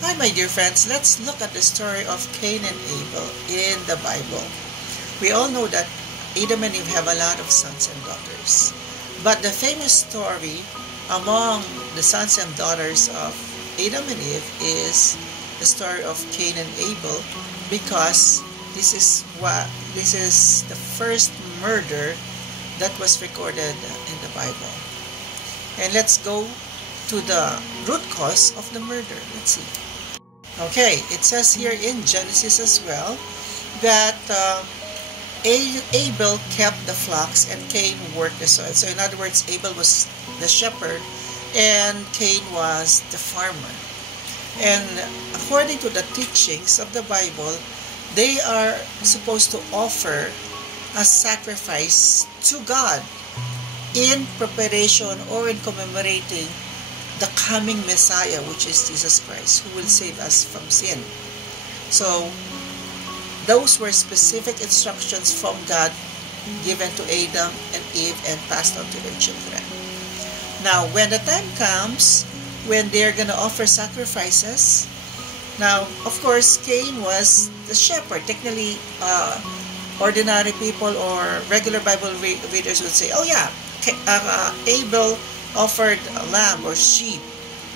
Hi, my dear friends. Let's look at the story of Cain and Abel in the Bible. We all know that Adam and Eve have a lot of sons and daughters. But the famous story among the sons and daughters of Adam and Eve is the story of Cain and Abel, because this is the first murder that was recorded in the Bible. And let's go to the root cause of the murder. Let's see. Okay, it says here in Genesis as well that Abel kept the flocks and Cain worked the soil. So in other words, Abel was the shepherd and Cain was the farmer. And according to the teachings of the Bible, they are supposed to offer a sacrifice to God in preparation or in commemorating the coming Messiah, which is Jesus Christ, who will save us from sin. So those were specific instructions from God given to Adam and Eve and passed on to their children. Now, when the time comes when they're going to offer sacrifices, now, of course, Cain was the shepherd. Technically, ordinary people or regular Bible readers would say, oh yeah, Abel offered a lamb or sheep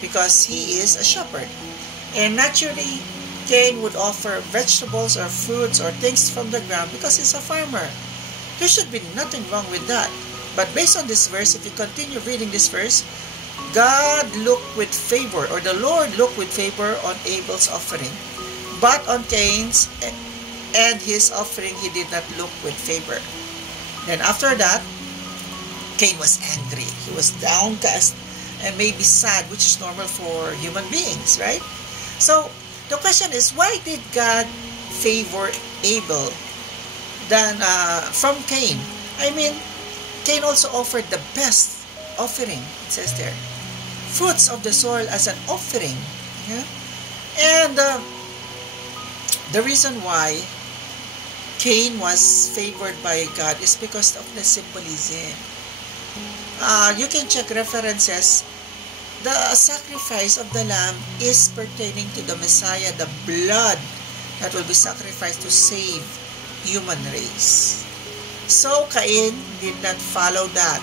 because he is a shepherd. And naturally, Cain would offer vegetables or fruits or things from the ground because he's a farmer. There should be nothing wrong with that. But based on this verse, if you continue reading this verse, God looked with favor, or the Lord looked with favor on Abel's offering. But on Cain's and his offering, he did not look with favor. Then after that, Cain was angry. He was downcast and maybe sad, which is normal for human beings, right? So the question is, why did God favor Abel than from Cain? I mean, Cain also offered the best offering, it says there. Fruits of the soil as an offering. Yeah? And the reason why Cain was favored by God is because of the symbolism. You can check references. The sacrifice of the lamb is pertaining to the Messiah, the blood that will be sacrificed to save human race. So Cain did not follow that.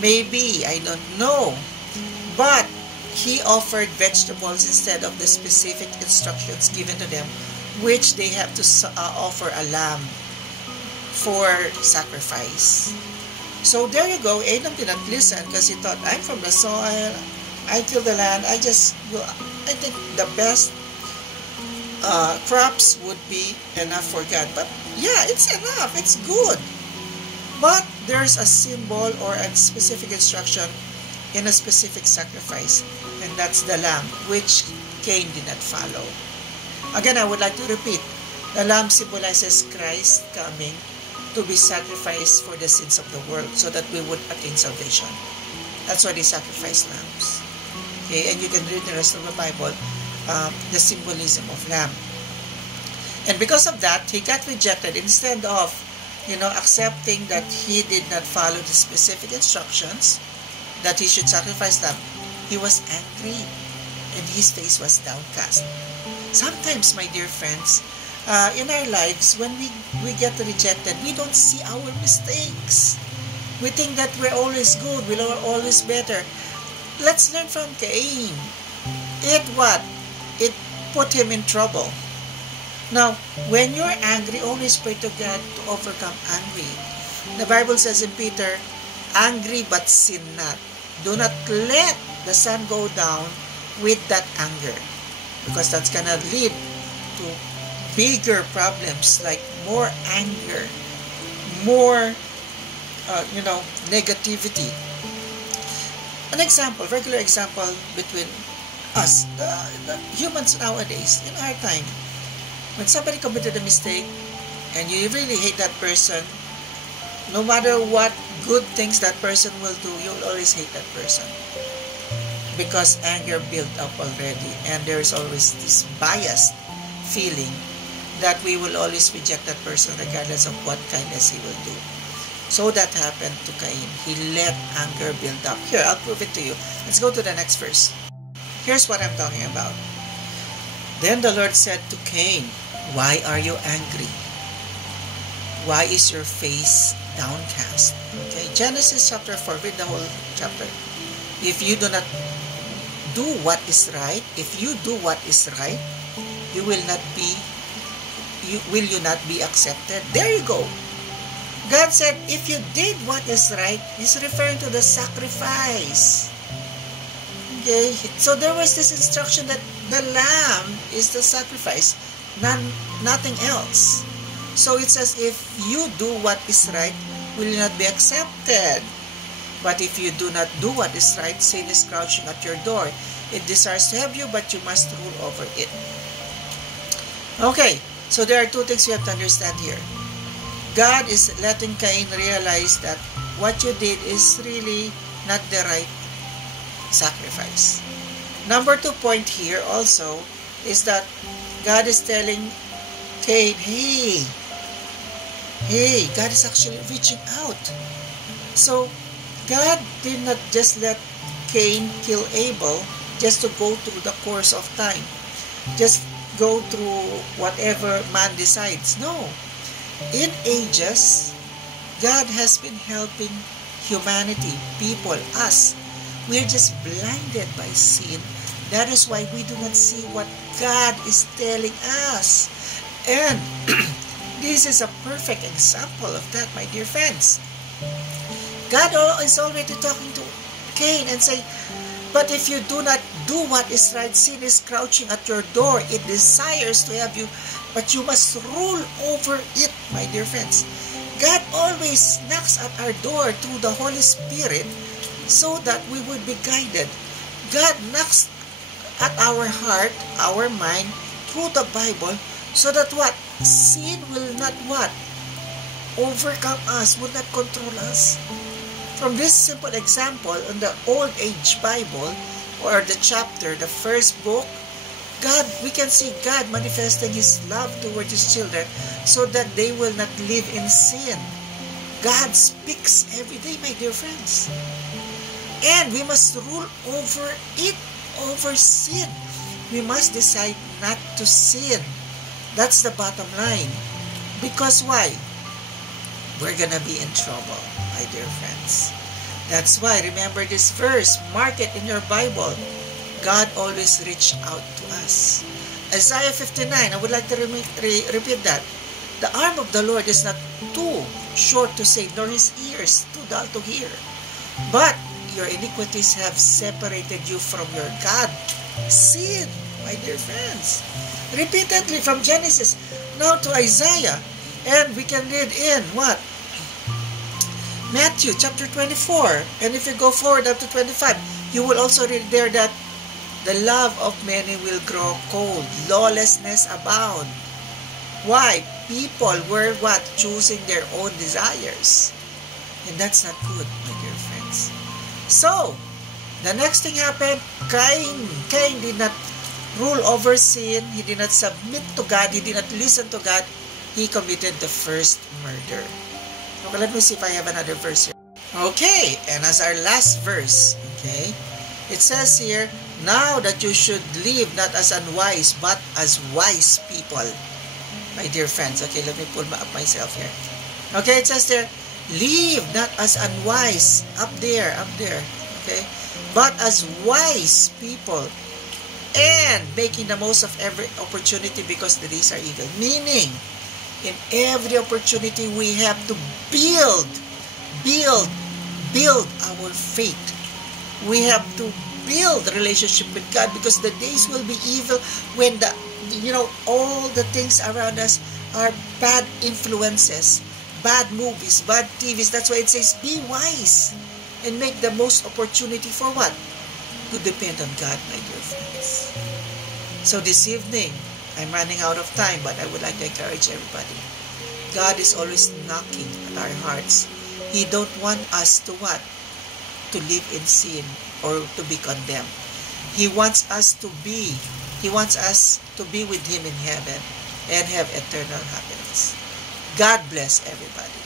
Maybe, I don't know. But he offered vegetables instead of the specific instructions given to them, which they have to offer a lamb for sacrifice. So there you go. Adam did not listen because he thought, I'm from the soil, I till the land, I think the best crops would be enough for God. But yeah, it's enough, it's good. But there's a symbol or a specific instruction in a specific sacrifice, and that's the lamb, which Cain did not follow. Again, I would like to repeat, the lamb symbolizes Christ coming to be sacrificed for the sins of the world so that we would attain salvation. That's why they sacrifice lambs. Okay, and you can read the rest of the Bible, the symbolism of lamb. And because of that, he got rejected. Instead of, accepting that he did not follow the specific instructions that he should sacrifice lamb, he was angry and his face was downcast. Sometimes, my dear friends, in our lives, when we get rejected, we don't see our mistakes. We think that we're always good, we're always better. Let's learn from Cain. It put him in trouble. Now, when you're angry, always pray to God to overcome angry. The Bible says in Peter, angry but sin not. Do not let the sun go down with that anger, because that's gonna lead to bigger problems like more anger, more negativity. An example, regular example between us, the humans nowadays, in our time, when somebody committed a mistake and you really hate that person, no matter what good things that person will do, you'll always hate that person, because anger built up already, and there's always this biased feeling that we will always reject that person regardless of what kindness he will do. So that happened to Cain. He let anger build up. Here, I'll prove it to you. Let's go to the next verse. Here's what I'm talking about. Then the Lord said to Cain, "Why are you angry? Why is your face downcast?" Okay, Genesis chapter 4, read the whole chapter. If you do not do what is right, if you do what is right, you will not be accepted? There you go. God said, if you did what is right, He's referring to the sacrifice. Okay, so there was this instruction that the lamb is the sacrifice, nothing else. So it says, if you do what is right, will not be accepted. But if you do not do what is right, sin is crouching at your door. It desires to have you, but you must rule over it. Okay, so there are two things you have to understand here. God is letting Cain realize that what you did is really not the right sacrifice. Number 2 point here also is that God is telling Cain, hey, God is actually reaching out. So God did not just let Cain kill Abel just to go through the course of time, just go through whatever man decides. No. In ages, God has been helping humanity, people, us. We're just blinded by sin. That is why we do not see what God is telling us. And this is a perfect example of that, my dear friends. God is already talking to Cain and saying, but if you do not do what is right, sin is crouching at your door. It desires to have you, but you must rule over it, my dear friends. God always knocks at our door through the Holy Spirit so that we would be guided. God knocks at our heart, our mind, through the Bible so that what? Sin will not what? Overcome us, will not control us. From this simple example in the Old Age Bible, or the chapter, the first book, God, we can see God manifesting His love toward His children so that they will not live in sin. God speaks every day, my dear friends. And we must rule over it, over sin. We must decide not to sin. That's the bottom line. Because why? We're gonna be in trouble, my dear friends. That's why, remember this verse, mark it in your Bible. God always reached out to us. Isaiah 59, I would like to repeat that. The arm of the Lord is not too short to save, nor His ears too dull to hear. But your iniquities have separated you from your God. Sin, my dear friends. Repeatedly from Genesis, now to Isaiah. And we can read in what? Matthew chapter 24. And if you go forward up to 25, you will also read there that the love of many will grow cold. Lawlessness abound. Why? People were what? Choosing their own desires. And that's not good, my dear friends. So, the next thing happened, Cain did not rule over sin. He did not submit to God. He did not listen to God. He committed the first murder. Okay, let me see if I have another verse here. Okay, and as our last verse, okay, it says here, now that you should live not as unwise, but as wise people. My dear friends, okay, let me pull up myself here. Okay, it says there, live not as unwise, up there, okay, but as wise people, and making the most of every opportunity because the days are evil. Meaning, in every opportunity, we have to build our faith. We have to build a relationship with God because the days will be evil when all the things around us are bad influences, bad movies, bad TVs. That's why it says, be wise and make the most opportunity for what? To depend on God, my dear friends. So this evening, I'm running out of time, but I would like to encourage everybody. God is always knocking at our hearts. He don't want us to what? To live in sin or to be condemned. He wants us to be with Him in heaven and have eternal happiness. God bless everybody.